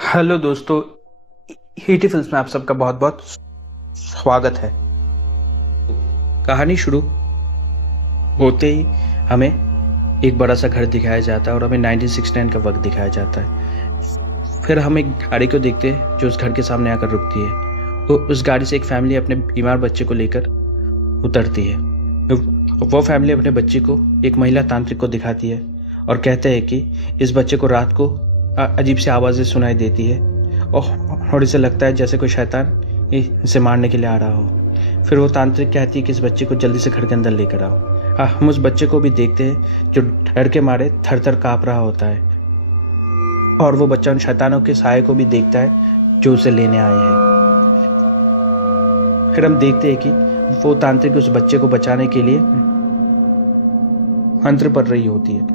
Hello दोस्तों, हीटी films में आप सबका बहुत बहुत स्वागत है। कहानी शुरू होते ही हमें एक बड़ा सा घर दिखाया जाता है और हमें 1969 का वक्त दिखाया जाता है। फिर हम एक गाड़ी को देखते हैं जो उस घर के सामने आकर रुकती है। तो उस गाड़ी से एक फैमिली अपने बीमार बच्चे को लेकर उतरती है। वो फैमिली अपने बच्चे को एक महिला तांत्रिक को दिखाती है और कहते हैं कि इस बच्चे को रात को अजीब सी आवाज़ें सुनाई देती है और इसे लगता है जैसे कोई शैतान इसे मारने के लिए आ रहा हो। फिर वो तांत्रिक कहती है कि इस बच्चे को जल्दी से घर के अंदर लेकर आओ। हम उस बच्चे को भी देखते हैं जो डर के मारे थर थर काँप रहा होता है और वो बच्चा उन शैतानों के साये को भी देखता है जो उसे लेने आए हैं। फिर हम देखते हैं कि वो तांत्रिक उस बच्चे को बचाने के लिए मंत्र पढ़ रही होती है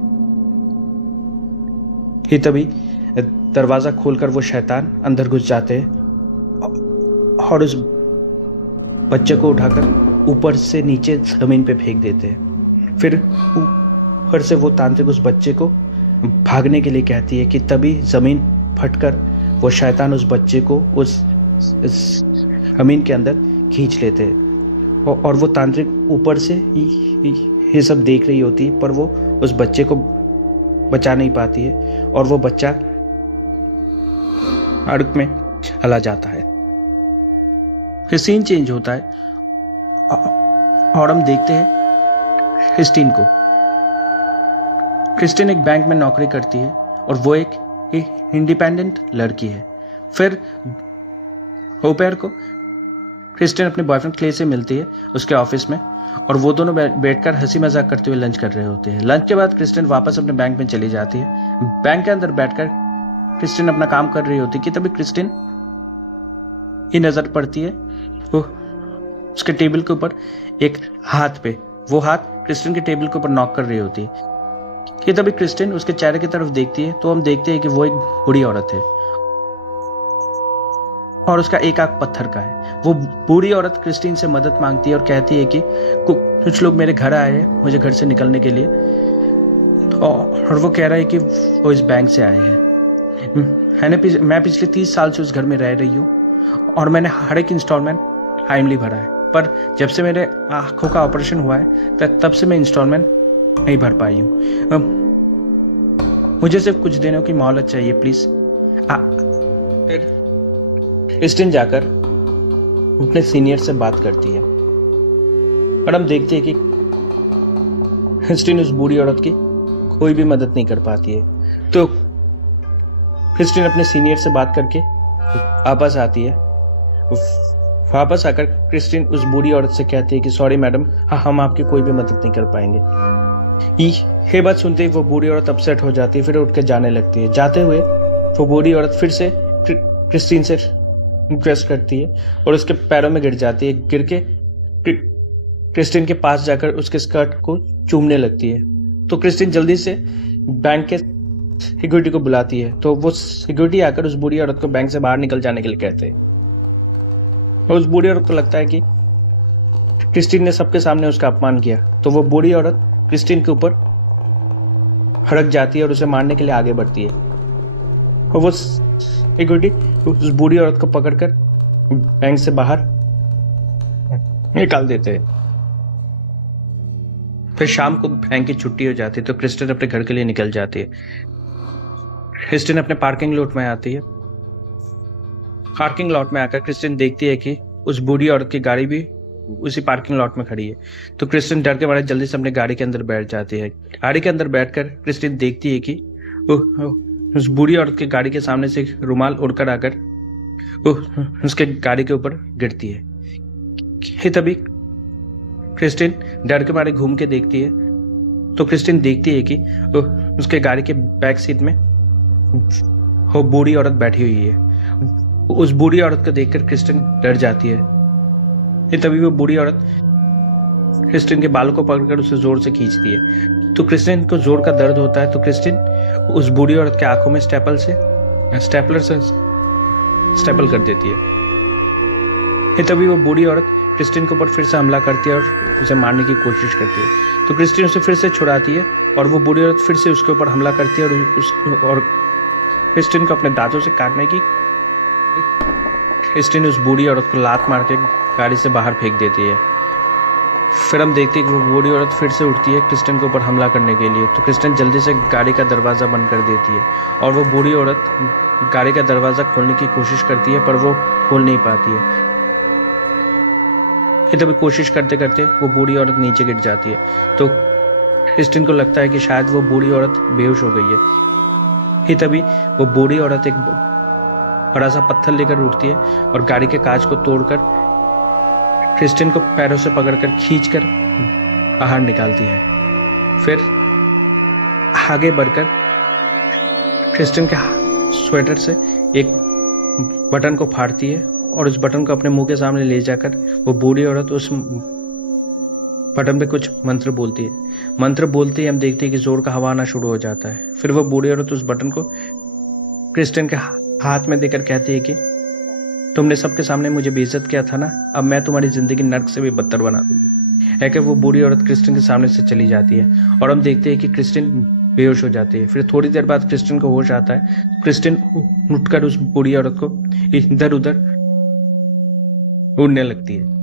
कि तभी दरवाजा खोलकर वो शैतान अंदर घुस जाते हैं और उस बच्चे को उठाकर ऊपर से नीचे जमीन पे फेंक देते हैं। फिर ऊपर से वो तांत्रिक उस बच्चे को भागने के लिए कहती है कि तभी जमीन फटकर वो शैतान उस बच्चे को उस जमीन के अंदर खींच लेते हैं और वो तांत्रिक ऊपर से ये सब देख रही होती है, पर वो उस बच्चे को बचा नहीं पाती है और वो बच्चा अड़क में चला जाता है। फिर सीन चेंज होता है और हम देखते हैं क्रिस्टीन को। क्रिस्टीन एक बैंक में नौकरी करती है और वो एक इंडिपेंडेंट लड़की है। फिर दोपहर को क्रिस्टीन अपने बॉयफ्रेंड क्ले से मिलती है उसके ऑफिस में और वो दोनों बैठकर हंसी मजाक करते हुए लंच कर रहे होते हैं। लंच के बाद क्रिस्टीन वापस अपने बैंक में चली जाती है। बैंक के अंदर बैठकर क्रिस्टीन अपना काम कर रही होती है कि तभी क्रिस्टीन की नजर पड़ती है वो उसके टेबल के ऊपर एक हाथ पे। वो हाथ क्रिस्टीन के टेबल के ऊपर नॉक कर रही होती है कि तभी क्रिस्टीन उसके चेहरे की तरफ देखती है तो हम देखते हैं कि वो एक बूढ़ी औरत है और उसका एक आंख पत्थर का है। वो बूढ़ी औरत क्रिस्टीन से मदद मांगती है और कहती है कि कुछ लोग मेरे घर आए हैं मुझे घर से निकलने के लिए और वो कह रहा है कि वो इस बैंक से आए हैं। मैं पिछले 30 साल से उस घर में रह रही हूँ और मैंने हर एक इंस्टॉलमेंट टाइमली भरा है, पर जब से मेरे आंखों का ऑपरेशन हुआ है तब से मैं इंस्टॉलमेंट नहीं भर पाई हूँ। मुझे सिर्फ कुछ दिनों की मोहलत चाहिए प्लीज। फिर क्रिस्टीन जाकर अपने सीनियर से बात करती है और हम देखते हैं कि क्रिस्टीन उस बूढ़ी औरत की कोई भी मदद नहीं कर पाती है। तो क्रिस्टीन अपने सीनियर से बात करके वापस आती है। वापस आकर क्रिस्टीन उस बूढ़ी औरत से कहती है कि सॉरी मैडम, हम आपकी कोई भी मदद नहीं कर पाएंगे। ये बात सुनते ही वो बूढ़ी औरत अपसेट हो जाती है, फिर उठ के जाने लगती है। जाते हुए वो बूढ़ी औरत फिर से क्रिस्टीन से रिक्वेस्ट करती है और उसके पैरों में गिर जाती है। गिर के क्रिस्टीन के पास जाकर उसके स्कर्ट को चूमने लगती है। तो क्रिस्टीन जल्दी से बैंक के सिक्योरिटी को बुलाती है तो वो सिक्योरिटी आकर उस बूढ़ी औरत को बैंक से बाहर निकल जाने के लिए कहते हैं। और उस बूढ़ी औरत को लगता है कि क्रिस्टीन ने सबके सामने उसका अपमान किया, तो वो बूढ़ी औरत क्रिस्टीन के ऊपर भड़क जाती है और उसे मारने के लिए आगे बढ़ती है और वो सिक्योरिटी उस बूढ़ी औरत को पकड़कर बैंक से बाहर निकाल देते हैं। फिर शाम को बैंक की छुट्टी हो जाती है तो क्रिस्टीन अपने घर के लिए निकल जाती है। क्रिस्टीन अपने पार्किंग लॉट में आती है। पार्किंग लॉट में आकर क्रिस्टीन देखती है कि उस बूढ़ी औरत की गाड़ी भी उसी पार्किंग लॉट में खड़ी है। तो क्रिस्टीन डर के मारे जल्दी से अपने गाड़ी के अंदर बैठ जाती है। गाड़ी के अंदर बैठकर क्रिस्टीन देखती है कि उस बूढ़ी औरत की गाड़ी के सामने से एक रुमाल उड़कर आकर उसके गाड़ी के ऊपर गिरती है। तभी क्रिस्टीन डर के मारे घूम के देखती है तो क्रिस्टीन देखती है कि उसके गाड़ी के बैक सीट में वो बूढ़ी औरत बैठी हुई है। उस बूढ़ी औरत को देखकर क्रिस्टीन डर जाती है। तभी वो बूढ़ी औरत क्रिस्टीन के बालों को पकड़कर उसे जोर से खींचती है। तो क्रिस्टीन को जोर का दर्द होता है तो क्रिस्टीन उस बूढ़ी औरत के आंखों में स्टेपलर से स्टेपल कर देती है। तभी वो बूढ़ी औरत क्रिस्टीन के ऊपर फिर से हमला करती है और उसे मारने की कोशिश करती है। तो क्रिस्टीन उसे फिर से छुड़ाती है और वो बूढ़ी औरत फिर से उसके ऊपर हमला करती है और क्रिस्टिन को अपने दांतों से काटने की क्रिस्टिन उस बूढ़ी औरत को लात मार के गाड़ी से बाहर फेंक देती है। फिर हम देखते हैं कि वो बूढ़ी औरत फिर से उठती है क्रिस्टिन के ऊपर हमला करने के लिए, तो क्रिस्टिन जल्दी से गाड़ी का दरवाज़ा बंद कर देती है और वो बूढ़ी औरत गाड़ी का दरवाज़ा खोलने की कोशिश करती है पर वो खोल नहीं पाती है। फिर तभी कोशिश करते करते वो बूढ़ी औरत नीचे गिर जाती है, तो क्रिस्टिन को लगता है कि शायद वो बूढ़ी औरत बेहोश हो गई है। ही तभी वो बूढ़ी औरत एक बड़ा सा पत्थर लेकर उठती है और गाड़ी के कांच को तोड़कर क्रिस्टिन को पैरों से पकड़कर खींचकर बाहर निकालती है। फिर आगे बढ़कर क्रिस्टिन के स्वेटर से एक बटन को फाड़ती है और उस बटन को अपने मुंह के सामने ले जाकर वो बूढ़ी औरत उस बटन पे कुछ मंत्र बोलती है। मंत्र बोलते ही हम देखते हैं कि जोर का हवा आना शुरू हो जाता है। फिर वो बूढ़ी औरत उस बटन को क्रिस्टिन के हाथ में देकर कहती है कि तुमने सबके सामने मुझे बेइज्जत किया था ना, अब मैं तुम्हारी जिंदगी नर्क से भी बदतर बना दूंगी। कहकर वो बूढ़ी औरत क्रिस्टिन के सामने से चली जाती है और हम देखते हैं कि क्रिस्टिन बेहोश हो जाती है। फिर थोड़ी देर बाद क्रिस्टिन को होश आता है। क्रिस्टिन उठकर उस बूढ़ी औरत को इधर उधर उड़ने लगती है।